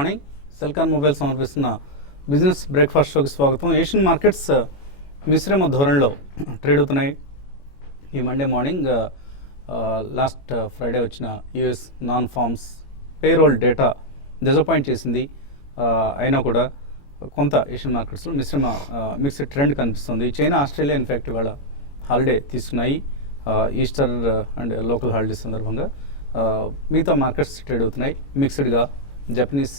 Morning. Celkon mobile సమర్పిస్తున్న business breakfast షోకి స్వాగతం. ఏషియన్ మార్కెట్స్ మిశ్రమ ధోరణిలో ట్రేడ్ అవుతున్నాయి. ఈ మండే మార్నింగ్ లాస్ట్ ఫ్రైడే వచ్చిన US non farms payroll data disappoint చేసింది. అయినా కూడా కొంత ఏషియన్ మార్కెట్స్లో మిక్స్డ్ ట్రెండ్ కనిపిస్తుంది. చైనా, ఆస్ట్రేలియా ఇన్ఫ్యాక్ట్ ఇవాళ హాలిడే తీసుకున్నాయి ఈస్టర్ అండ్ లోకల్ హాలిడేస్ సందర్భంగా. మిగతా మార్కెట్స్ ట్రేడ్ అవుతున్నాయి మిక్స్డ్గా. జపనీస్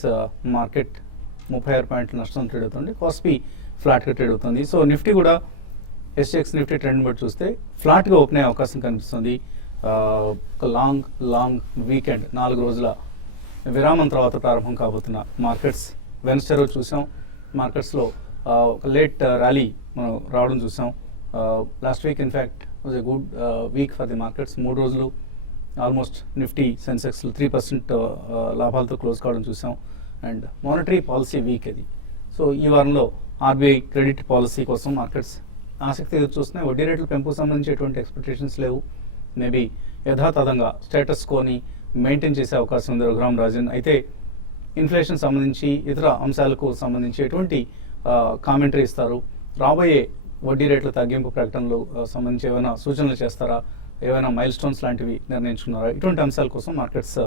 మార్కెట్ 36 పాయింట్ల నష్టం ట్రేడ్ అవుతుంది. కాస్పీ ఫ్లాట్గా ట్రేడ్ అవుతుంది. సో నిఫ్టీ కూడా ఎస్ఎక్స్ నిఫ్టీ ట్రెండ్ బట్టి చూస్తే ఫ్లాట్గా ఓపెన్ అయ్యే అవకాశం కనిపిస్తుంది. ఒక లాంగ్ వీకెండ్ 4 రోజుల విరామం తర్వాత ప్రారంభం కాబోతున్న మార్కెట్స్. వెన్స్డే రోజు చూసాం మార్కెట్స్లో ఒక లేట్ ర్యాలీ మనం రావడం చూసాం. Last week in fact was a good week for the markets. 3 రోజులు ఆల్మోస్ట్ నిఫ్టీ సెన్సెక్స్లు 3% లాభాలతో క్లోజ్ కావడం చూసాం. అండ్ మానిటరీ పాలసీ వీక్ ఇది. సో ఈ వారంలో ఆర్బీఐ క్రెడిట్ పాలసీ కోసం మార్కెట్స్ ఆసక్తి ఎదురు చూస్తున్నాయి. వడ్డీ రేట్ల పెంపుకు సంబంధించి ఎటువంటి ఎక్స్పెక్టేషన్స్ లేవు. మేబీ యథాతథంగా స్టేటస్ కోని మెయింటైన్ చేసే అవకాశం ఉంది రఘురామ్ రాజన్. అయితే ఇన్ఫ్లేషన్ సంబంధించి ఇతర అంశాలకు సంబంధించి ఎటువంటి కామెంటరీ ఇస్తారు, రాబోయే వడ్డీ రేట్ల తగ్గింపు ప్రకటనలు సంబంధించి ఏమైనా సూచనలు చేస్తారా, ఏమైనా మైల్ స్టోన్స్ లాంటివి నిర్ణయించుకున్నారా, ఇటువంటి అంశాల కోసం మార్కెట్స్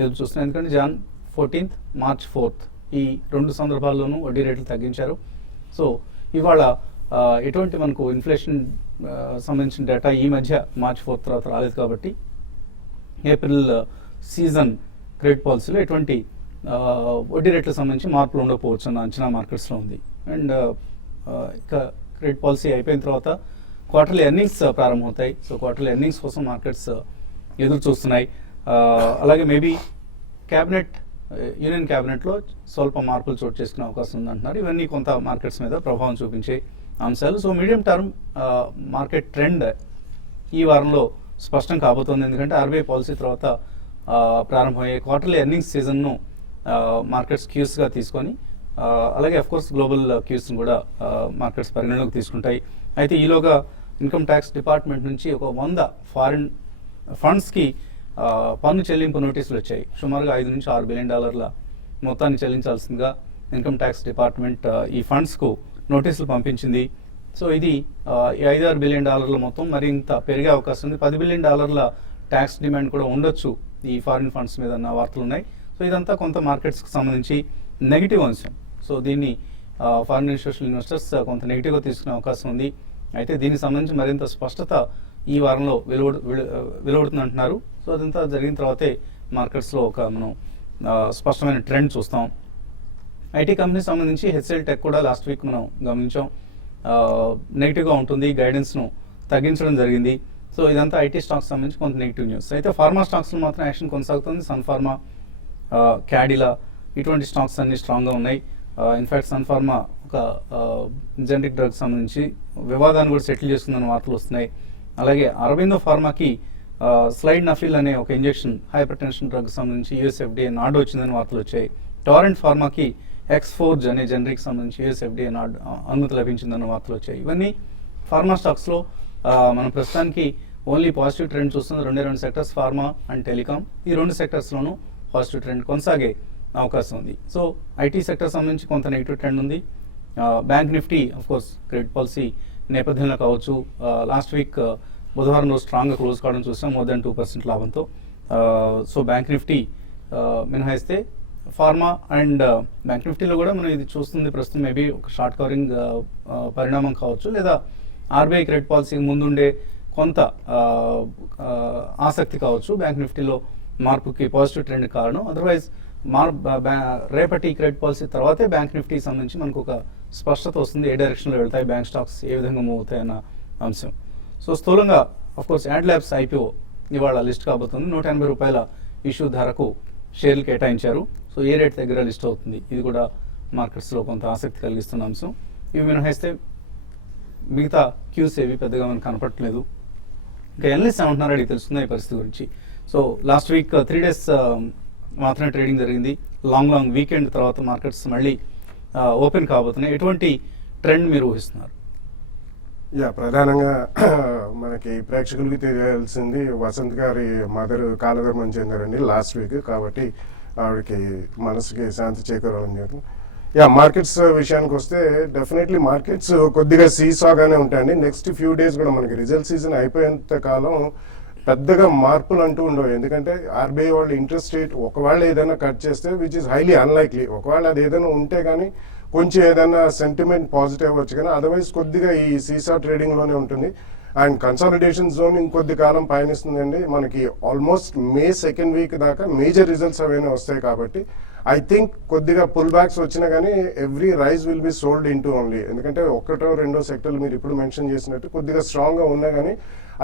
ఎదురు చూస్తున్నాయి. ఎందుకంటే జాన్ 14th, March 4th ఈ 2 సందర్భాల్లోనూ వడ్డీ రేట్లు తగ్గించారు. సో ఇవాళ ఎటువంటి మనకు ఇన్ఫ్లేషన్ సంబంధించిన డేటా ఈ మధ్య March 4th తర్వాత రాలేదు కాబట్టి ఏప్రిల్ సీజన్ క్రెడిట్ పాలసీలో ఎటువంటి వడ్డీ రేట్లకు సంబంధించి మార్పులు ఉండకపోవచ్చు అన్న అంచనా మార్కెట్స్లో ఉంది. అండ్ ఇక క్రెడిట్ పాలసీ అయిపోయిన తర్వాత క్వార్టర్లీ ఎర్నింగ్స్ ప్రారంభమవుతాయి. సో క్వార్టర్లీ ఎర్నింగ్స్ కోసం మార్కెట్స్ ఎదురు చూస్తున్నాయి. అలాగే మేబీ యూనియన్ క్యాబినెట్లో స్వల్ప మార్పులు చోటు చేసుకునే అవకాశం ఉందంటున్నారు. ఇవన్నీ కొంత మార్కెట్స్ మీద ప్రభావం చూపించే అంశాలు. So medium term market trend ఈ వారంలో స్పష్టం కాబోతోంది. ఎందుకంటే ఆర్బీఐ పాలసీ తర్వాత ప్రారంభమయ్యే క్వార్టర్లీ ఎర్నింగ్స్ సీజన్ను మార్కెట్స్ క్యూస్గా తీసుకొని అలాగే అఫ్కోర్స్ గ్లోబల్ క్యూస్ని కూడా మార్కెట్స్ పరిగణలోకి తీసుకుంటాయి. అయితే ఈలోగా ఇన్కమ్ ట్యాక్స్ డిపార్ట్మెంట్ నుంచి ఒక 100 ఫారిన్ ఫండ్స్కి పన్ను చెల్లింపు నోటీసులు వచ్చాయి. సుమారుగా $5 నుంచి $6 బిలియన్ మొత్తాన్ని చెల్లించాల్సిందిగా ఇన్కమ్ ట్యాక్స్ డిపార్ట్మెంట్ ఈ ఫండ్స్కు నోటీసులు పంపించింది. సో ఇది $5-6 బిలియన్ మొత్తం మరింత పెరిగే అవకాశం ఉంది. $10 బిలియన్ ట్యాక్స్ డిమాండ్ కూడా ఉండొచ్చు ఈ ఫారిన్ ఫండ్స్ మీద అన్న వార్తలు ఉన్నాయి. సో ఇదంతా కొంత మార్కెట్స్కి సంబంధించి నెగిటివ్ అంశం. సో దీన్ని ఫారిన్ ఇన్స్టిట్యూషనల్ ఇన్వెస్టర్స్ కొంత నెగిటివ్గా తీసుకునే అవకాశం ఉంది. అయితే దీనికి సంబంధించి మరింత స్పష్టత ఈ వారంలో వెలువడుతుంది అంటున్నారు. సో అదంతా జరిగిన తర్వాతే మార్కెట్స్లో ఒక మనం స్పష్టమైన ట్రెండ్ చూస్తాం. ఐటీ కంపెనీ సంబంధించి హెచ్సిఎల్ టెక్ కూడా లాస్ట్ వీక్ మనం గమనించాం నెగిటివ్గా ఉంటుంది, గైడెన్స్ను తగ్గించడం జరిగింది. సో ఇదంతా ఐటీ స్టాక్స్ సంబంధించి కొంత నెగిటివ్ న్యూస్. అయితే ఫార్మా స్టాక్స్లో మాత్రం యాక్షన్ కొనసాగుతుంది. సన్ ఫార్మా, క్యాడిలా ఇటువంటి స్టాక్స్ అన్ని స్ట్రాంగ్గా ఉన్నాయి. ఇన్ఫ్యాక్ట్ సన్ ఫార్మా ఒక జెనరిక్ డ్రగ్ సంబంధించి వివాదాన్ని కూడా సెటిల్ చేసుకుందన్న వార్తలు వస్తున్నాయి. అలాగే అరబిందో ఫార్మాకి స్లైడ్ నఫిల్ అనే ఒక ఇంజెక్షన్ హైపర్ టెన్షన్ డ్రగ్ సంబంధించి యూఎస్ఎఫ్డిఏ నాడు వచ్చిందని వార్తలు వచ్చాయి. టారెంట్ ఫార్మాకి ఎక్స్ఫోర్జ్ అనే జెనరిక్ సంబంధించి యూఎస్ఎఫ్డిఏ నాడు అనుమతి లభించిందన్న వార్తలు వచ్చాయి. ఇవన్నీ ఫార్మా స్టాక్స్లో మనం ప్రస్తుతానికి ఓన్లీ పాజిటివ్ ట్రెండ్ చూస్తుంది. 2 సెక్టర్స్, ఫార్మా అండ్ టెలికాం. ఈ 2 సెక్టర్స్లోనూ పాజిటివ్ ట్రెండ్ కొనసాగే అవకాశం ఉంది. సో ఐటీ సెక్టర్ సంబంధించి కొంత నెగిటివ్ ట్రెండ్ ఉంది. Bank Nifty of course credit policy నేపథ్యంలో కావచ్చు లాస్ట్ వీక్ బుధవారం రోజు స్ట్రాంగ్గా క్లోజ్ కావడం చూసాం, more than 2% లాభంతో. సో బ్యాంక్ నిఫ్టీ మినహాయిస్తే ఫార్మా అండ్ బ్యాంక్ నిఫ్టీలో కూడా మనం ఇది చూస్తుంది ప్రస్తుతం మేబీ ఒక షార్ట్ కవరింగ్ పరిణామం కావచ్చు, లేదా ఆర్బీఐ క్రెడిట్ పాలసీకి ముందుండే కొంత ఆసక్తి కావచ్చు బ్యాంక్ నిఫ్టీలో మార్పుకి పాజిటివ్ ట్రెండ్ కారణం. అదర్వైజ్ రేపటి క్రెడిట్ పాలసీ తర్వాతే బ్యాంక్ నిఫ్టీకి సంబంధించి మనకు ఒక స్పష్టత వస్తుంది. ఏ డైరెక్షన్లో వెళ్తాయి బ్యాంక్ స్టాక్స్, ఏ విధంగా మూవ్ అవుతాయి అన్న అంశం. సో స్థూలంగా అఫ్కోర్స్ యాడ్ ల్యాబ్స్ ఐపీఓ ఇవాళ లిస్ట్ కాబోతుంది. ₹180 ఇష్యూ ధరకు షేర్లు కేటాయించారు. సో ఏ రేట్ దగ్గర లిస్ట్ అవుతుంది, ఇది కూడా మార్కెట్స్లో కొంత ఆసక్తి కలిగిస్తున్న అంశం. ఇవి మినహాయిస్తే మిగతా క్యూస్ ఏవి పెద్దగా మనకు కనపడట్లేదు. ఇంకా ఎనలిస్ట్ ఏమంటున్నారో అడిగి తెలుస్తుంది ఈ పరిస్థితి గురించి. సో లాస్ట్ వీక్ 3 days మాత్రమే ట్రేడింగ్ జరిగింది. లాంగ్ వీకెండ్ తర్వాత మార్కెట్స్ మళ్ళీ ఓపెన్ కాబోతున్నాయి. ఎటువంటి ట్రెండ్ మీరు ఊహిస్తున్నారు? ప్రధానంగా మనకి ప్రేక్షకులకి తెలియాల్సింది వసంత్ గారి మదర్ కాలధర్మం చెందారండి లాస్ట్ వీక్. కాబట్టి ఆవిడకి మనసుకి శాంతి చేకూరాలని చెప్పి. యా, మార్కెట్స్ విషయానికి వస్తే డెఫినెట్లీ మార్కెట్స్ కొద్దిగా సీసాగానే ఉంటాయండి. నెక్స్ట్ ఫ్యూ డేస్ కూడా మనకి రిజల్ట్ సీజన్ అయిపోయేంత కాలం పెద్దగా మార్పులు అంటూ ఉండవు. ఎందుకంటే ఆర్బీఐ వాళ్ళు ఇంట్రెస్ట్ రేట్ ఒకవేళ ఏదైనా కట్ చేస్తే విచ్ ఇస్ హైలీ అన్లైక్లీ, ఒకవేళ అది ఏదైనా ఉంటే కానీ కొంచెం ఏదైనా సెంటిమెంట్ పాజిటివ్ అవ్వచ్చు, కానీ అదర్వైజ్ కొద్దిగా ఈ సీసా ట్రేడింగ్లోనే ఉంటుంది. అండ్ కన్సాలిడేషన్ జోన్ ఇంకొద్ది కాలం పయనిస్తుందండి. మనకి ఆల్మోస్ట్ మే సెకండ్ వీక్ దాకా మేజర్ రిజల్ట్స్ అవన్నీ వస్తాయి కాబట్టి ఐ థింక్ కొద్దిగా పుల్ బ్యాక్స్ వచ్చినా కానీ every rise will be sold into only. ఎందుకంటే ఒకటో రెండో సెక్టర్లు మీరు ఇప్పుడు మెన్షన్ చేసినట్టు కొద్దిగా స్ట్రాంగ్గా ఉన్నా కానీ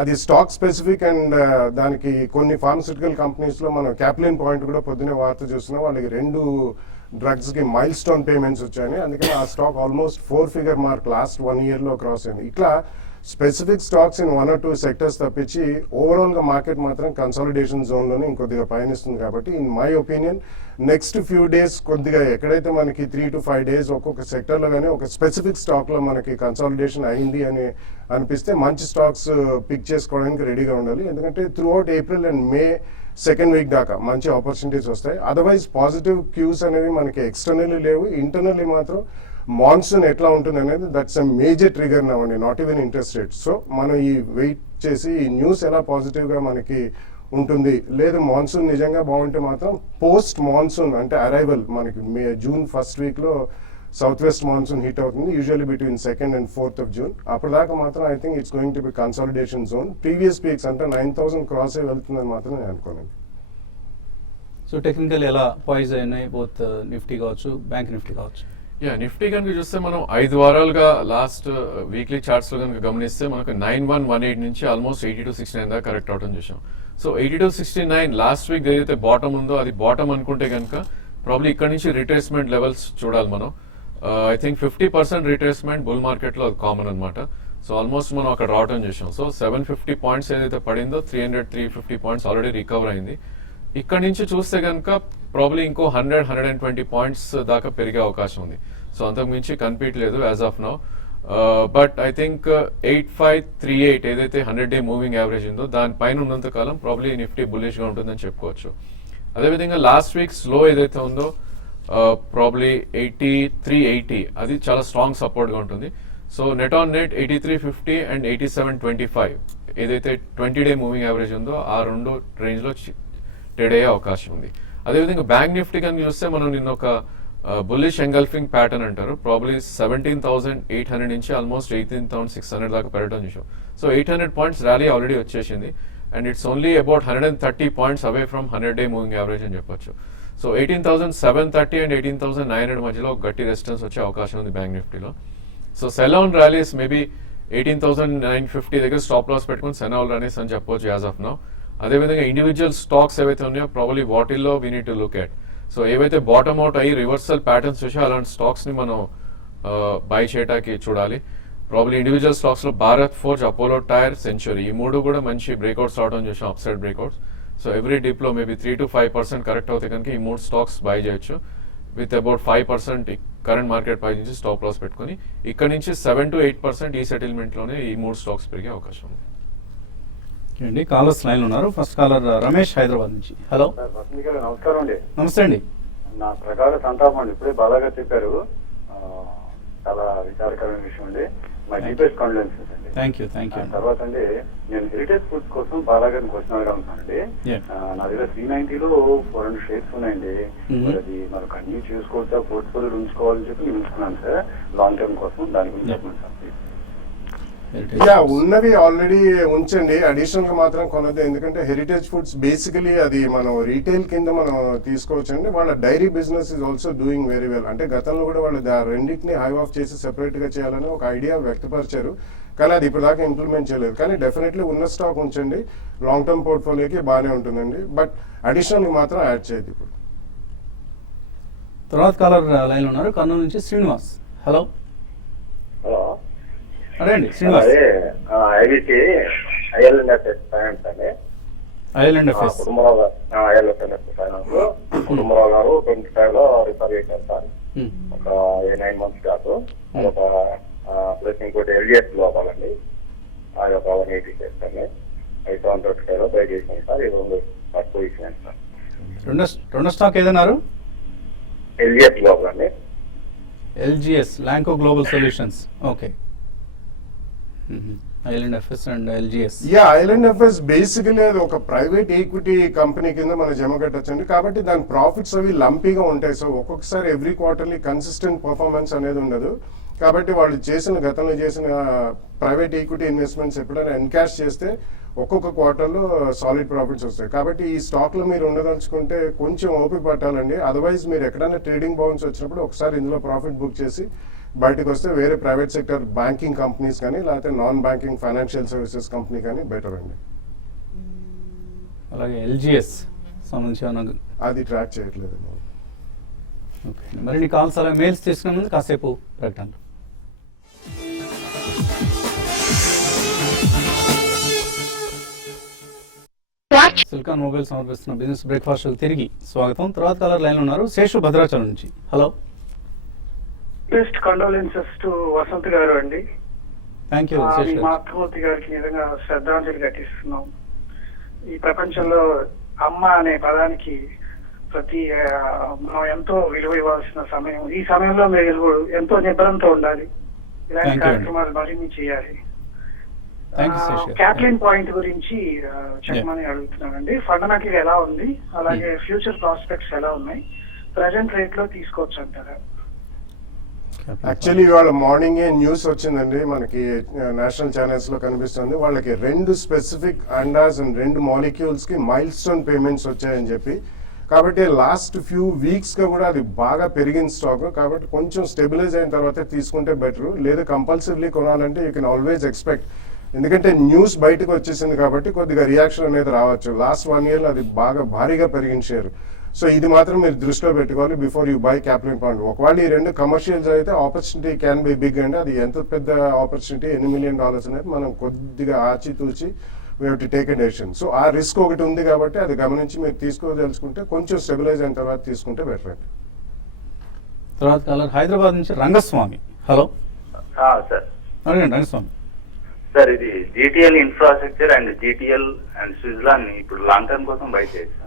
అది స్టాక్ స్పెసిఫిక్. అండ్ దానికి కొన్ని ఫార్మస్యూటికల్ కంపెనీస్లో మనం క్యాప్లిన్ పాయింట్ కూడా పొద్దునే వార్త చూస్తున్నాం, వాళ్ళకి 2 డ్రగ్స్కి మైల్ స్టోన్ పేమెంట్స్ వచ్చాయని. అందుకని ఆ stock almost 4 figure mark last 1 yearలో క్రాస్ అయింది. ఇట్లా specific stocks in 1 or 2 sectors తప్పించి ఓవరాల్గా మార్కెట్ మాత్రం కన్సాలిడేషన్ జోన్లోనే ఇంకొద్దిగా పయనిస్తుంది. కాబట్టి in my opinion next few days కొద్దిగా ఎక్కడైతే మనకి 3 to 5 days ఒక్కొక్క సెక్టర్లో కానీ ఒక స్పెసిఫిక్ స్టాక్లో మనకి కన్సాలిడేషన్ అయింది అని అనిపిస్తే మంచి స్టాక్స్ పిక్ చేసుకోవడానికి రెడీగా ఉండాలి. ఎందుకంటే through out April and May second week దాకా మంచి ఆపర్చునిటీస్ వస్తాయి. అదర్వైజ్ పాజిటివ్ క్యూస్ అనేవి మనకి ఎక్స్టర్నల్లీ లేవు. ఇంటర్నల్లీ మాత్రం మాన్సూన్ ఎట్లా ఉంటుంది అనేది దట్స్ ఎ మేజర్ ట్రిగర్ నవ్వండి, not even interest rate. So మనం ఈ వెయిట్ చేసి ఈ న్యూస్ ఎలా పాజిటివ్గా మనకి ఉంటుంది, లేదు మాన్సూన్ నిజంగా బాగుంటే మాత్రం పోస్ట్ మాన్సూన్ అంటే అరైవల్ మనకి జూన్ ఫస్ట్ వీక్లో సౌత్ వెస్ట్ మాన్సూన్ హిట్ అవుతుంది, usually between 2nd and 4th of June. అప్పటిదాకా మాత్రం I think it's going to be consolidation zone. Previous peaks అంటే 9,000 క్రాస్ అయి వెళ్తుందని మాత్రం నేను అనుకోను. సో టెక్నికల్ ఎలా పాయిజ్ అయినాయి బోత్ నిఫ్టీ కావచ్చు, బ్యాంక్ నిఫ్టీ కావచ్చు? నిఫ్టీ కనుక చూస్తే మనం 5 వారాలుగా లాస్ట్ వీక్లీ చార్ట్స్ లో కనుక గమనిస్తే మనకు 9118 నుంచి ఆల్మోస్ట్ 8269 దాకా కరెక్ట్ అవడం చూసాం. సో 8269 లాస్ట్ వీక్ ఏదైతే బాటమ్ ఉందో అది బాటమ్ అనుకుంటే కనుక ప్రాబ్లీ ఇక్కడ నుంచి రిట్రేస్మెంట్ లెవెల్స్ చూడాలి మనం. I think 50% retracement bull market లో అది కామన్ అనమాట. సో ఆల్మోస్ట్ మనం అక్కడ రావటం చూసాం. సో 750 పాయింట్స్ ఏదైతే పడిందో 300-350 పాయింట్స్ ఆల్రెడీ రికవర్ అయింది. ఇక్కడ నుంచి చూస్తే కనుక ప్రాబ్లీ ఇంకో 100-120 పాయింట్స్ దాకా పెరిగే అవకాశం ఉంది. సో అంతకు మించి కనిపించలేదు as of now. But I think 8538 ఏదైతే 100-day మూవింగ్ యావరేజ్ ఉందో దానిపైన ఉన్నంత కాలం ప్రాబ్లీ నిఫ్టీ బుల్లిష్ గా ఉంటుందని చెప్పుకోవచ్చు. అదేవిధంగా లాస్ట్ వీక్ స్లో ఏదైతే ఉందో ప్రాబ్లీ 8380 అది చాలా స్ట్రాంగ్ సపోర్ట్ గా ఉంటుంది. So net on net 8350 and 8725 ఏదైతే 20-day మూవింగ్ యావరేజ్ ఉందో ఆ 2 రేంజ్ లో ట్రేడ్ అయ్యే అవకాశం ఉంది. అదేవిధంగా బ్యాంక్ నిఫ్టీ కనుక చూస్తే మనం నిన్న ఒక బుల్లిష్ ఎంగల్ఫింగ్ ప్యాటర్న్ అంటారు, ప్రాబ్లీ 17,800 నుంచి ఆల్మోస్ట్ 18,600 దాకా పెరగడం చూసాం. సో 800 పాయింట్స్ ర్యాలీ ఆల్రెడీ వచ్చేసింది and it's only about 130 points away from 100-day moving average అని చెప్పొచ్చు. సో 18,730 అండ్ 18,900 మధ్యలో గట్టి రెసిస్టెన్స్ వచ్చే అవకాశం ఉంది బ్యాంక్ నిఫ్టీలో. So sell on rallies maybe 18,950 దగ్గర స్టాప్ లాస్ పెట్టుకుని సెల్ ఆన్ ర్యాలీస్ అని చెప్పొచ్చు యాజ్ ఆఫ్ నౌ. అదేవిధంగా ఇండివిజువల్ స్టాక్స్ ఏవైతే ఉన్నాయో ప్రాబ్లీ వాటిల్లో we need to look at. So ఏవైతే బాటమ్ అవుట్ అయ్యి రివర్సల్ ప్యాటర్న్స్ వచ్చాయో అలాంటి స్టాక్స్ ని మనం బై చేయడానికి చూడాలి. ప్రాబ్లీ ఇండివిజువల్ స్టాక్స్ లో భారత్ ఫోర్జ్, అపోలో టైర్, సెంచురీ ఈ 3 కూడా మంచి బ్రేక్అవుట్స్ రావడం చూసాం, upside breakouts. So every dip లో మేబీ 3 to 5% కరెక్ట్ అవుతే కనుక ఈ 3 స్టాక్స్ బై చేయొచ్చు with about 5% current market price నుంచి స్టాప్ లాస్ పెట్టుకుని ఇక్కడ నుంచి 7 to 8% ఈ సెటిల్మెంట్ లోనే ఈ 3 స్టాక్స్ పెరిగే అవకాశం ఉంది. అండి కాలర్స్ లైన్ ఉన్నారు. ఫస్ట్ కాలర్ రమేష్, హైదరాబాద్ నుంచి. హలో, నమస్కారం అండి. నమస్తే అండి. నా ప్రకారం సంతాపం అండి, ఇప్పుడే బాలాగా చెప్పారు, చాలా విచారకరమైన విషయం అండి. మై డీపెస్ట్ కాండోలెన్సెస్ అండి. Thank you. తర్వాత అండి నేను హెరిటేజ్ ఫుడ్స్ కోసం బాలాగారిని క్వశ్చన్ అడుగుతున్నానండి. నా దగ్గర 390లో 2 షేర్స్ ఉన్నాయండి. అది మరి కంటిన్యూ చేసుకోవచ్చా, పోర్ట్ఫోలియో ఉంచుకోవాలని చెప్పి నేను ఉంచుకున్నాను సార్ లాంగ్ టర్మ్ కోసం. దాని గురించి చెప్పండి సార్. యా, ఉన్నవి ఆల్రెడీ ఉంచండి, అడిషనల్ గా మాత్రం కొనద్దు. ఎందుకంటే హెరిటేజ్ ఫుడ్స్ బేసికలీ అది మనం రీటైల్ కింద మనం తీసుకోవచ్చండి. వాళ్ళ dairy business is also doing very well. అంటే గతంలో కూడా వాళ్ళు రెండింటిని హై ఆఫ్ చేసి సెపరేట్ గా చేయాలని ఒక ఐడియా వ్యక్తపరిచారు, కానీ అది ఇప్పుడు దాకా ఇంప్లిమెంట్ చేయలేదు. కానీ డెఫినెట్లీ ఉన్న స్టాక్ ఉంచండి, లాంగ్ టర్మ్ పోర్ట్ఫోలియోకి బాగానే ఉంటుందండి. బట్ అడిషనల్ మాత్రం యాడ్ చేయదు. ఇప్పుడు తర్వాత కాలర్ లైన్ ఉన్నారు, కర్నూలు నుంచి శ్రీనివాస్. హలో. హలో, అదేండి శ్రీనివాస్. ఐవిసి ఐఎల్ఎన్ఎఫ్ఎస్ ఫైనాన్స్ అండి. ఐఎల్ఎన్ఎఫ్ఎస్ కుటుంబరావు గారు, ఐఎల్ఎన్ఎఫ్ఎస్ ఫైనాన్స్ కుటుంబరావు గారు 25 లో రిఫర్ చేశారు సార్, ఒక 9 months కాదు. ఒక ప్లస్ ఇంకోటి ఎల్డిఎస్ లో అవ్వాలండి, అది ఒక 180 చేస్తాను. 535 లో బై చేసాను సార్. ఇది 2 పొజిషన్ సార్. రెండో స్టాక్ ఏదన్నారు? ఎల్జిఎస్ గ్లోబల్ అండి. LGS, Lanco global solutions. Okay. Island FS and LGS. Island FS basically అది ఒక ప్రైవేట్ ఈక్విటీ కంపెనీ కింద మనం జమ కట్టొచ్చండి. కాబట్టి దాని ప్రాఫిట్స్ అవి లంపీగా ఉంటాయి. సో ఒక్కొక్కసారి ఎవ్రీ క్వార్టర్లీ కన్సిస్టెంట్ పర్ఫార్మెన్స్ అనేది ఉండదు. కాబట్టి వాళ్ళు గతంలో చేసిన ప్రైవేట్ ఈక్విటీ ఇన్వెస్ట్మెంట్స్ ఎప్పుడైనా ఎన్కాష్ చేస్తే ఒక్కొక్క క్వార్టర్లో సాలిడ్ ప్రాఫిట్స్ వస్తాయి. కాబట్టి ఈ స్టాక్లో మీరు ఉండదలుచుకుంటే కొంచెం ఓపిక పట్టాలండి. అదర్వైజ్ మీరు ఎక్కడైనా ట్రేడింగ్ బౌన్స్ వచ్చినప్పుడు ఒకసారి ఇందులో ప్రాఫిట్ బుక్ చేసి బయటకు వస్తే వేరే ప్రైవేట్ సెక్టర్ బ్యాంకింగ్ కంపెనీస్ కానీ లేకపోతే non banking financial services company కానీ బెటర్ అండి. అలాగే ఎల్జిఎస్ సంబంధించి అది ట్రాక్ చేయట్లేదు. ఓకే. మరిన్ని కాల్స్ అలా మెయిల్స్ తీసుకునే ముందు కాసేపు ప్రకటనలు. సిలికాన్ మొబైల్ సమర్పిస్తున్న బిజినెస్ బ్రేక్ఫాస్ట్ తిరిగి స్వాగతం. తర్వాత కాలర్ లైన్ ఉన్నారు, శేషు భద్రాచలం నుంచి. Hello. Best condolences to Vasant గారు అండి. Thank you Seshu. మా అత్తమూర్తి గారికి నిజంగా శ్రద్ధాంజలి ఘటిస్తున్నాం. ఈ ప్రపంచంలో అమ్మ అనే పదానికి మనం ఎంతో విలువ ఇవ్వాల్సిన సమయం. ఈ సమయంలో మీరు ఎంతో నిబ్బరంతో ఉండాలి. ఇలాంటి కార్యక్రమాలు మరిన్ని చేయాలి. క్యాప్లిన్ పాయింట్ గురించి చెప్పమని అడుగుతున్నానండి. ఫండమెంటల్ ఎలా ఉంది, అలాగే ఫ్యూచర్ ప్రాస్పెక్ట్స్ ఎలా ఉన్నాయి, ప్రెసెంట్ రేట్ లో తీసుకోవచ్చు అంటారా? యాక్చువల్లీ ఇవాళ మార్నింగే న్యూస్ వచ్చిందండి, మనకి నేషనల్ ఛానల్స్ లో కనిపిస్తుంది. వాళ్ళకి 2 స్పెసిఫిక్ అండాస్ అండ్ 2 మాలిక్యూల్స్ కి మైల్ స్టోన్ పేమెంట్స్ వచ్చాయని చెప్పి. కాబట్టి లాస్ట్ ఫ్యూ వీక్స్ గా కూడా అది బాగా పెరిగిన స్టాక్. కాబట్టి కొంచెం స్టెబిలైజ్ అయిన తర్వాత తీసుకుంటే బెటర్. లేదా కంపల్సరీలీ కొనాలంటే యూ కెన్ ఆల్వేస్ ఎక్స్పెక్ట్. ఎందుకంటే న్యూస్ బయటకు వచ్చేసింది కాబట్టి కొద్దిగా రియాక్షన్ అనేది రావచ్చు. లాస్ట్ 1 year అది బాగా భారీగా పెరిగిన షేర్. సో ఇది మాత్రం మీరు దృష్టిలో పెట్టుకోవాలి before you by Caplin point. ఒకవేళ ఈ 2 కమర్షియల్స్ అయితే ఆపర్చునిటీ క్యాన్ బి బిగ్ అండి. అది ఎంత పెద్ద ఆపర్చునిటీ, $8 million అనేది మనం కొద్దిగా ఆచితూచి we have to take a decision. So ఆ రిస్క్ ఒకటి ఉంది కాబట్టి అది గమనించి మీరు తీసుకోదలుచుకుంటే కొంచెం స్టెబిలైజ్ అయిన తర్వాత తీసుకుంటే బెటర్ అండి. తర్వాత కాలర్ హైదరాబాద్ నుంచి రంగస్వామి. Hello sir. అడగండి రంగస్వామి. సార్ ఇది GTL infrastructure and GTL and Switzerland ని ఇప్పుడు లాంగ్ టర్మ్ కోసం బై చేయొచ్చు.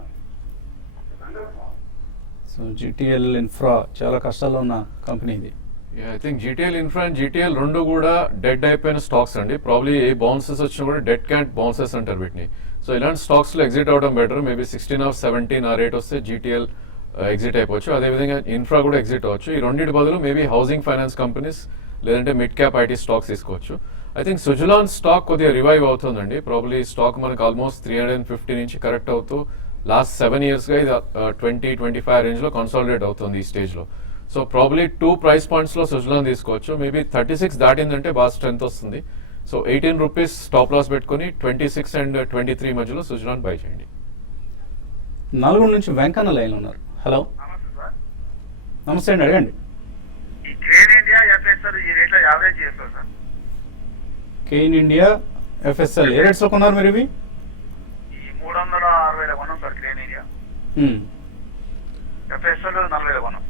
సో జీటీఎల్ ఇన్ఫ్రా చాలా కష్టాల్లో ఉన్న కంపెనీ ఇది. I think GTL infra and GTL రెండు కూడా డెడ్ అయిపోయిన స్టాక్స్ అండి. ప్రాబ్లీ ఏ బౌన్సెస్ వచ్చినా కూడా డెడ్ క్యాంట్ బౌన్సెస్ అంటారు వీటిని. సో ఇలాంటి స్టాక్స్ లో ఎగ్జిట్ అవడం బెటర్. మేబీ 16 or 17 ఆ రేట్ వస్తే జీటీఎల్ ఎగ్జిట్ అయిపోవచ్చు. అదేవిధంగా ఇన్ఫ్రా కూడా ఎగ్జిట్ అవ్వచ్చు. ఈ రెండింటి బదులు మేబీ హౌసింగ్ ఫైనాన్స్ కంపెనీస్ లేదంటే మిడ్ క్యాప్ ఐటీ స్టాక్స్ తీసుకోవచ్చు. ఐ థింక్ సుజలాన్ స్టాక్ కొద్దిగా రివైవ్ అవుతుందండి. ప్రాబ్లీ స్టాక్ మనకు ఆల్మోస్ట్ 350 నుంచి కరెక్ట్ అవుతూ లాస్ట్ 7 years గా ఇది 20-25 రేంజ్ లో కన్సాలిడేట్ అవుతుంది ఈ స్టేజ్ లో. సో ప్రాబ్లీ 2 price points లో సుజలాన్ తీసుకోవచ్చు. మేబీ 36 దాటిందంటే బాగా స్ట్రెంత్ వస్తుంది. సో 18 రూపీస్ స్టాప్ లాస్ పెట్టుకుని 26 and 23 మధ్యలో సుజలాన్ బై చేయండి. నల్గొండ నుంచి వెంకన్న లైన్ ఉన్నారు. హలో. నమస్తే అండి, అడగండి. కేయిన్ ఇండియా ఎఫ్ఎస్ఎల్ ఏ రేట్స్ లో కొన్నారు మీరు ఇవి? 360 కొన్నాం సార్ కేయిన్ ఇండియా. ఎఫ్ఎస్ఎల్ 40 కొన్నాం.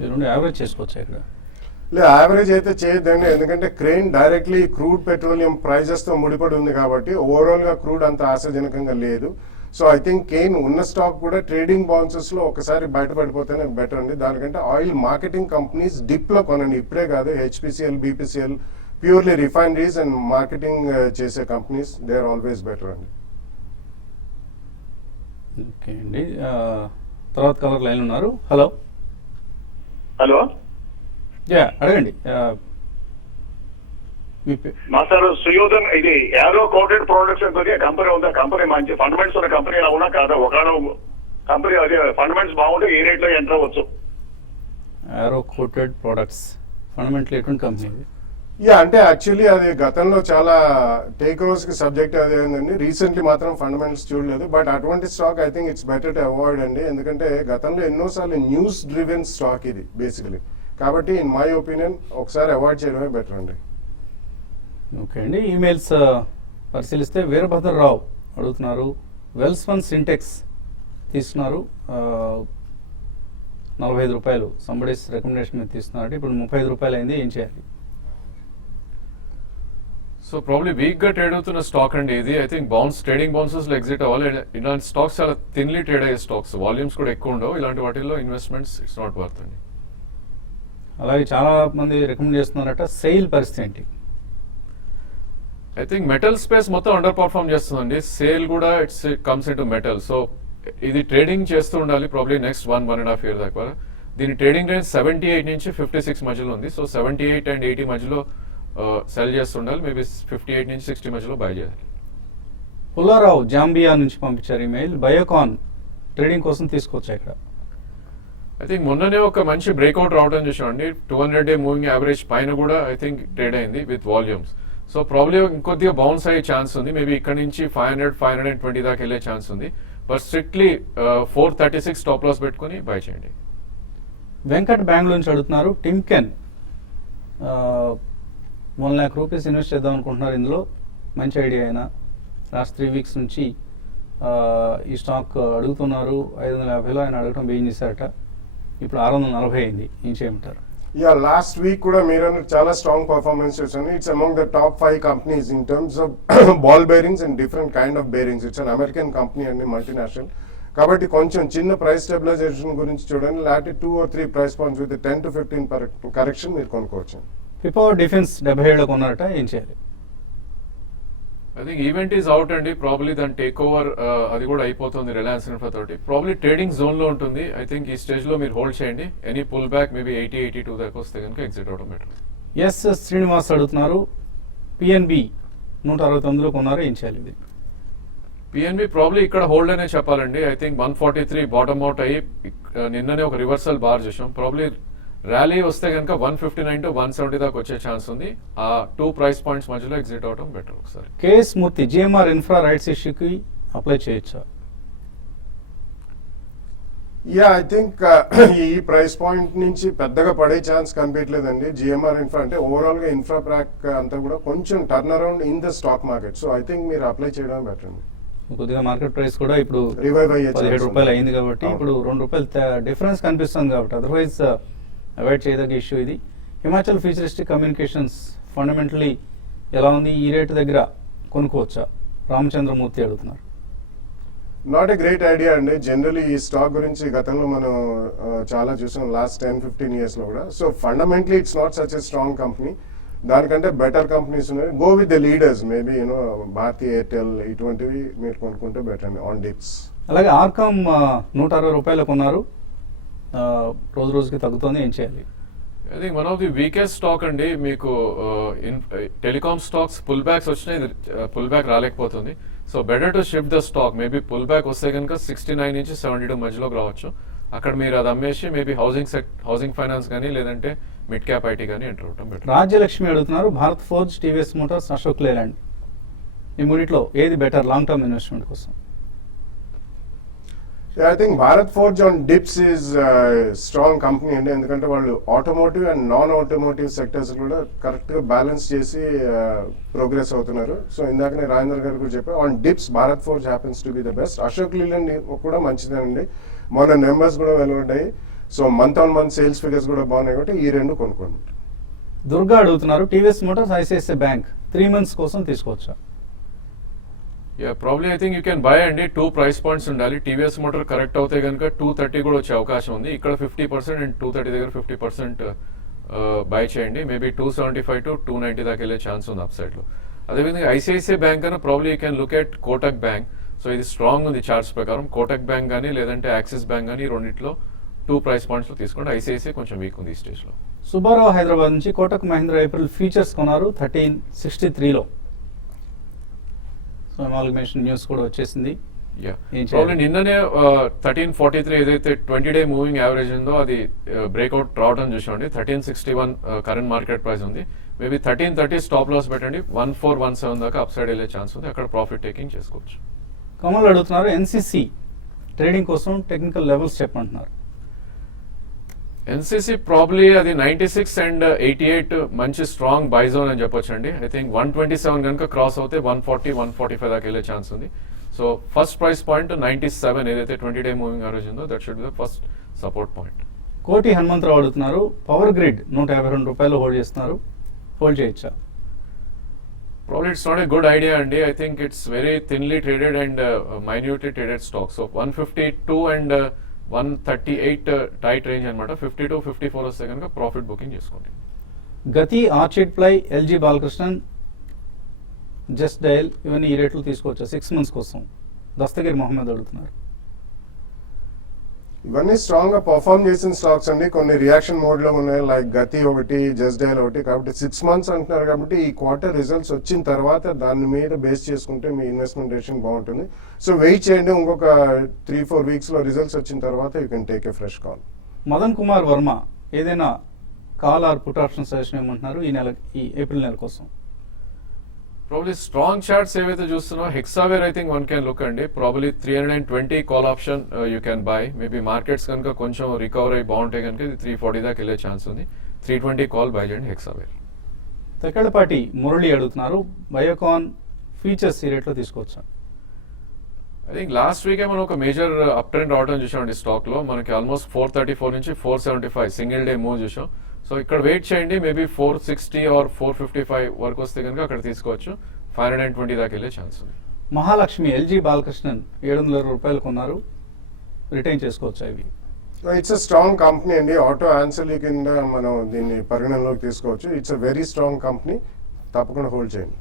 ఈ రెండు యావరేజ్ చేసుకోవచ్చా ఇక్కడ? లేదు, యావరేజ్ అయితే చేయొద్దండి. ఎందుకంటే క్రెయిన్ డైరెక్ట్లీ క్రూడ్ పెట్రోలియం ప్రైజెస్ తో ముడిపడి ఉంది కాబట్టి ఓవరాల్ గా క్రూడ్ అంత ఆశాజనకంగా లేదు. సో ఐ థింక్ కేయిన్ ఉన్న స్టాక్ కూడా ట్రేడింగ్ బౌన్సెస్ లో ఒకసారి బయటపడిపోతేనే బెటర్ అండి. దానికంటే ఆయిల్ మార్కెటింగ్ కంపెనీస్ డిప్ లో కొనండి. ఇప్పుడే కాదు, HPCL, BPCL, purely refineries and marketing చేసే companies, they are always better అండి. ఓకే అండి. తర్వాత కలర్ లైన్ ఉన్నారు. హలో. హలో. యా, అడగండి. మా సార్ సుయోధన్, ఇది యారో కోటెడ్ ప్రొడక్ట్స్ కొద్దిగా కంపెనీ ఉందా? కంపెనీ మంచి ఫండమెంట్స్ ఉన్న కంపెనీ అవునా కాదా? ఒకవేళ కంపెనీ అదే ఫండమెంట్స్ బాగుంటే ఏ రేట్ లో ఎంటర్ అవ్వచ్చు? యారో కోటెడ్ ప్రొడక్ట్స్ ఫండమెంటల్ ఎటువంటి కంపెనీ ఇది? యా, అంటే యాక్చువల్లీ అది గతంలో చాలా టేక్ ఓవర్స్ కి సబ్జెక్ట్ అది ఏందండి. రీసెంట్లీ మాత్రం ఫండమెంటల్స్ చూడలేదు. బట్ అటువంటి stock I think it's better to avoid అండి. ఎందుకంటే గతంలో ఎన్నోసార్లు న్యూస్ డ్రివెన్ స్టాక్ ఇది బేసికలీ. కాబట్టి ఇన్ మై ఒపీనియన్ ఒకసారి అవాయిడ్ చేయడమే బెటర్ అండి. ఓకే అండి. ఈమెయిల్స్ పరిశీలిస్తే వీరభద్రరావు అడుగుతున్నారు, వెల్స్ వన్ సింటెక్స్ తీసుకున్నారు, 45 రూపాయలు సంబడీస్ రికమెండేషన్ మీద తీసుకున్నారు. ఇప్పుడు 35 రూపాయలు అయింది, ఏం చేయాలి? సో ప్రాబ్లీ వీక్ గా ట్రేడ్ అవుతున్న స్టాక్ అండి ఇది. ఐ థింక్ ట్రేడింగ్ బౌన్సెస్ లో ఎగ్జిట్ అవ్వాలి. ఇలాంటి స్టాక్స్ చాలా థిన్లీ ట్రేడ్ అయ్యే స్టాక్స్, వాల్యూమ్స్ కూడా ఎక్కువ ఉండవు. ఇలాంటి వాటిల్లో ఇన్వెస్ట్మెంట్స్ ఇట్స్ నాట్ వర్త్ అండి. అలాగే చాలా మంది రికమెండ్ చేస్తున్నారట, సెయిల్ పరిస్థితి ఏంటి? ఐ థింక్ మెటల్ స్పేస్ మొత్తం అండర్ పర్ఫార్మ్ చేస్తుందండి. సేల్ కూడా it's comes in to metal. So ఇది ట్రేడింగ్ చేస్తూ ఉండాలి ప్రాబ్లీ నెక్స్ట్ 1.5 year దాకా. దీని ట్రేడింగ్ రేంజ్ 78 నుంచి 56 మధ్యలో ఉంది. సో 78 and 80 మధ్యలో సెల్ చేస్తుండాలి. మేబీ 58 నుంచి 60 మధ్యలో బై చేయాలి. పుల్లారావు జాంబియా నుంచి పంపించారు ఈమెయిల్, బయోకాన్ ట్రేడింగ్ కోసం తీసుకోవచ్చా ఇక్కడ? ఐ థింక్ మొన్ననే ఒక మంచి బ్రేక్అవుట్ రావడం చూసామండి. 200-day మూవింగ్ యావరేజ్ పైన కూడా ఐ థింక్ ట్రేడ్ అయింది విత్ వాల్యూమ్స్. సో ప్రాబ్లీ ఇంకొద్దిగా బౌన్స్ అయ్యే ఛాన్స్ ఉంది. మేబీ ఇక్కడ నుంచి 500-520 దాకా వెళ్ళే ఛాన్స్ ఉంది. బట్ స్ట్రిక్ట్లీ 436 స్టాప్ లాస్ పెట్టుకుని బై చేయండి. వెంకట్ బెంగళూరు నుంచి అడుగుతున్నారు, టిమ్కెన్ 1 lakh రూపీస్ ఇన్వెస్ట్ చేద్దాం అనుకుంటున్నారు. ఇందులో మంచి ఐడియా అయినా లాస్ట్ 3 weeks నుంచి ఈ స్టాక్ అడుగుతున్నారు. 550లో ఆయన అడగటం బిగిన్ చేశారట. ఇప్పుడు 640 అయింది. ఏం చేయమంటారు? యా, లాస్ట్ వీక్ కూడా మీరు చాలా స్ట్రాంగ్ పర్ఫార్మెన్స్ చూసాను. It's among the top 5 companies in terms of ball bearings and different kind of bearings. It's an American company అండి, మల్టీనేషనల్. కాబట్టి కొంచెం చిన్న ప్రైస్ స్టెబిలైజేషన్ గురించి చూడండి. లాంటి 2 or 3 price points with 10 to 15 correction మీరు కొనుక్కోవచ్చు. పిపో డిఫెన్స్ 77 కొన్నారట, ఏం చేయాలి? I think event is out అండి. ప్రాబ్లీ దాని టేక్ ఓవర్ అది కూడా అయిపోతుంది రిలయన్స్ ఇన్ఫ్రా తోటి. ప్రాబ్లీ ట్రేడింగ్ జోన్ లో ఉంటుంది. ఐ థింక్ ఈ స్టేజ్ లో మీరు హోల్డ్ చేయండి. ఎనీ పుల్ బ్యాక్ మేబీ 80-82 దాకా వస్తే కనుక ఎగ్జిట్ అవడం బెటర్. ఎస్ శ్రీనివాస్ అడుగుతున్నారు, పిఎన్బి 169లో కొన్నారు, ఏం చేయాలి ఇది? పిఎన్బి ప్రాబ్లీ ఇక్కడ హోల్డ్ అనే చెప్పాలండి. ఐ థింక్ 143 బాటమ్ అవుట్ అయ్యి నిన్ననే ఒక రివర్సల్ బార్ చూసాం. ప్రాబ్లీ ర్యాలీ వస్తే కనుక 159 to 170 దాకా వచ్చే ఛాన్స్ ఉంది. ఆ 2 price points మధ్యలో ఎగ్జిట్ అవడం బెటర్. ఒకసారి కేఎస్ మూర్తి, జిఎంఆర్ ఇన్ఫ్రా రైట్స్ ఇష్యూకి అప్లై చేయొచ్చా? యా, ఐ థింక్ ఈ ప్రైస్ పాయింట్ నుంచి పెద్దగా పడే ఛాన్స్ కనిపించలేదండి. జిఎంఆర్ ఇన్ఫ్రా అంటే ఓవరాల్ గా ఇన్ఫ్రా ప్యాక్ అంతా కూడా కొంచెం turn around in the stock market. So I think మీరు అప్లై చేయడం బెటర్ అండి. కొద్దిగా మార్కెట్ ప్రైస్ కూడా ఇప్పుడు రివైవ్ అయ్యే 17 రూపాయలు అయింది కాబట్టి ఇప్పుడు 2 రూపాయలు డిఫరెన్స్ కనిపిస్తుంది కాబట్టి అదర్వైజ్ అవాయిడ్ చేయదగ్గ ఇష్యూ ఇది. హిమాచల్ ఫ్యూచరిస్టిక్ కమ్యూనికేషన్స్ ఫండమెంటలీ ఎలా ఉంది? ఈ రేటు దగ్గర కొనుక్కోవచ్చా? రామచంద్రమూర్తి అడుగుతున్నారు. నాట్ ఎ గ్రేట్ ఐడియా అండి. జనరలీ ఈ స్టాక్ గురించి గతంలో మనం చాలా చూసాం లాస్ట్ 10-15 years లో కూడా. So fundamentally it's not such a strong company. దానికంటే బెటర్ కంపెనీస్ ఉన్నాయి. Go with the leaders, maybe Bharti Airtel ఇటువంటివి మీరు కొనుక్కుంటే బెటర్ అండి ఆన్ డిప్స్. అలాగే ఆర్కామ్ 160 రూపాయలు కొన్నారు, రోజు రోజుకి తగ్గుతోంది, ఏం చేయాలి? I think one of the weakest stock అండి. మీకు టెలికామ్ స్టాక్స్ పుల్ బ్యాక్స్ వచ్చినాయి, పుల్ బ్యాక్ రాలేకపోతుంది. So better to shift the stock. Maybe pull back వస్తే కనుక 69 నుంచి 72 మధ్యలోకి రావచ్చు. అక్కడ మీరు అది అమ్మేసి మేబీ హౌసింగ్ ఫైనాన్స్ కానీ లేదంటే మిడ్ క్యాప్ ఐటీ కానీ ఎంటర్ అవటం బెటర్. రాజ్యలక్ష్మి అడుగుతున్నారు, Bharat Forge, TVS Motors, Ashok Leyland ఈ మూడిట్లో ఏది బెటర్ లాంగ్ టర్మ్ ఇన్వెస్ట్మెంట్ కోసం? I think Bharat Forge on dips is strong company అండి. ఎందుకంటే వాళ్ళు automotive and non automotive sectors కూడా కరెక్ట్ గా బ్యాలెన్స్ చేసి ప్రోగ్రెస్ అవుతున్నారు. సో ఇందాకనే రాజేంద్ర గారు కూడా చెప్పారు, on dips Bharat Forge happens to be the best. Ashok Leyland కూడా మంచిదేనండి. మొన్న నెంబర్స్ కూడా వెలువడ్డాయి. So month on month sales figures కూడా బాగున్నాయి కాబట్టి ఈ రెండు కొనుక్కోండి. దుర్గా అడుగుతున్నారు, TVS Motors, ICICI bank 3 months కోసం తీసుకోవచ్చా? Probably I think you can buy అండి. 2 price points ఉండాలి. టీవీఎస్ మోటార్ కరెక్ట్ అవుతే కనుక 230 కూడా వచ్చే అవకాశం ఉంది. ఇక్కడ 50% అండ్ 230 దగ్గర 50% బై చేయండి. మేబీ 275 to 290 దాకా వెళ్ళే ఛాన్స్ ఉంది అప్ సైడ్ లో. అదేవిధంగా ఐసిఐసిఐ బ్యాంక్ అన్న probably you can look at Kotak bank. So ఇది స్ట్రాంగ్ ఉంది చార్ట్స్ ప్రకారం. కోటక్ బ్యాంక్ కానీ లేదంటే యాక్సిస్ బ్యాంక్ కానీ రెండింటిలో 2 price points లో తీసుకోండి. ఐసిఐసిఐ కొంచెం వీక్ ఉంది ఈ స్టేజ్ లో. సుబ్బారావు హైదరాబాద్ నుంచి కోటక్ మహీంద్రా ఏప్రిల్ ఫ్యూచర్స్ కొన్నారు 1363లో. సో అమాల్గమేషన్ న్యూస్ కూడా వచ్చేసింది. ప్రాబ్లీ నిన్ననే 1343 ఏదైతే 20-day మూవింగ్ యావరేజ్ ఉందో అది బ్రేక్అవుట్ రావడం చూసామండి. 1361 కరెంట్ మార్కెట్ ప్రైస్ ఉంది. మేబీ 1330 స్టాప్ లాస్ పెట్టండి. 1417 దాకా అప్ సైడ్ వెళ్ళే ఛాన్స్ ఉంది. అక్కడ ప్రాఫిట్ టేకింగ్ చేసుకోవచ్చు. కమల్ అడుగుతున్నారు, ఎన్సిసి ట్రేడింగ్ కోసం టెక్నికల్ లెవెల్స్ చెప్పంటున్నారు. ఎన్సిసి ప్రాబ్లీ అది 96 and 88 మంచి స్ట్రాంగ్ బై జోన్ అని చెప్పొచ్చు అండి. ఐ థింక్ 127 కనుక క్రాస్ అవుతే 140-145 దాకా వెళ్ళే ఛాన్స్ ఉంది. సో ఫస్ట్ ప్రైస్ పాయింట్ 97 ఏదైతే 20-day మూవింగ్ యావరేజ్ ఉందో that should be the first support point. కోటి హనుమంతరావు అడుగుతున్నారు, పవర్ గ్రిడ్ 152 రూపాయలు హోల్డ్ చేస్తున్నారు, హోల్డ్ చేయొచ్చా? Probably it's not a good idea, Andy. I think it's very thinly traded and minutely traded stock. So 152 and 138 tight range అనమాట. 52, 54 వస్తే కనుక profit booking చేసుకోండి. Gati, Orchid Ply, LG Balakrishnan, Just Dial ఇవన్నీ ఈ రేట్లు తీసుకోవచ్చు 6 months కోసం. దస్తగిరి మొహమ్మద్ అడుగుతున్నారు. ఇవన్నీ స్ట్రాంగ్ గా పర్ఫార్మ్ చేసిన స్టాక్స్ అండి. కొన్ని రియాక్షన్ మోడ్ లో ఉన్నాయి, లైక్ గతి ఒకటి, జస్ట్ డయల్ ఒకటి. కాబట్టి 6 months అంటున్నారు కాబట్టి ఈ క్వార్టర్ రిజల్ట్స్ వచ్చిన తర్వాత దాని మీద బేస్ చేసుకుంటే మీ ఇన్వెస్ట్మెంట్ డెసిషన్ బాగుంటుంది. సో వెయిట్ చేయండి, ఇంకొక 3-4 weeks లో రిజల్ట్స్ వచ్చిన తర్వాత you can take a fresh call. Madan Kumar Varma ఏదైనా call or put option suggestion ఏమంటున్నారు ఈ ఏప్రిల్ నెల కోసం? ప్రాబ్లీ స్ట్రాంగ్ చార్ట్స్ ఏవైతే చూస్తున్నా Hexaware I think one can look అండి. Probably 320 call option you can buy. Maybe markets కనుక కొంచెం రికవర్ అయ్యి బాగుంటే కనుక ఇది 340 దాకా వెళ్ళే ఛాన్స్ ఉంది. 320 కాల్ బై చేయండి హెక్సావేర్. తెక్కడపాటి మురళి అడుగుతున్నారు, బయోకాన్ ఫీచర్స్ ఈ రేట్లో తీసుకోవచ్చు. ఐ థింక్ లాస్ట్ వీకే మనం ఒక మేజర్ అప్ ట్రెండ్ రావడం చూసామండి స్టాక్ లో. మనకి ఆల్మోస్ట్ 434 నుంచి 475 సింగిల్ డే మూవ్ చూసాం. సో ఇక్కడ వెయిట్ చేయండి, మేబీ 460 ఆర్ 455 వరకు వస్తే కనుక అక్కడ తీసుకోవచ్చు. 520 దాకా వెళ్ళే ఛాన్స్ ఉంది. మహాలక్ష్మి, ఎల్జీ బాలకృష్ణన్ 720 రూపాయలు కొన్నారు, రిటైన్ చేసుకోవచ్చు ఇవి. ఇట్స్ అ స్ట్రాంగ్ కంపెనీ అండి. ఆటో ఆన్సర్లీ కింద మనం దీన్ని పరిగణనలోకి తీసుకోవచ్చు. It's a very strong company, తప్పకుండా హోల్డ్ చేయండి.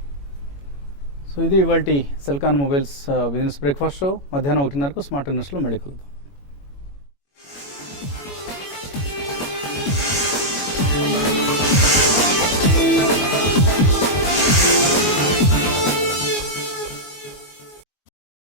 సో ఇది ఇవాల్టి Celkon mobiles business breakfast show. మధ్యాహ్నం 1:30కు స్మార్ట్ ఇన్వెస్ట్లో మళ్ళీ కలుద్దాం.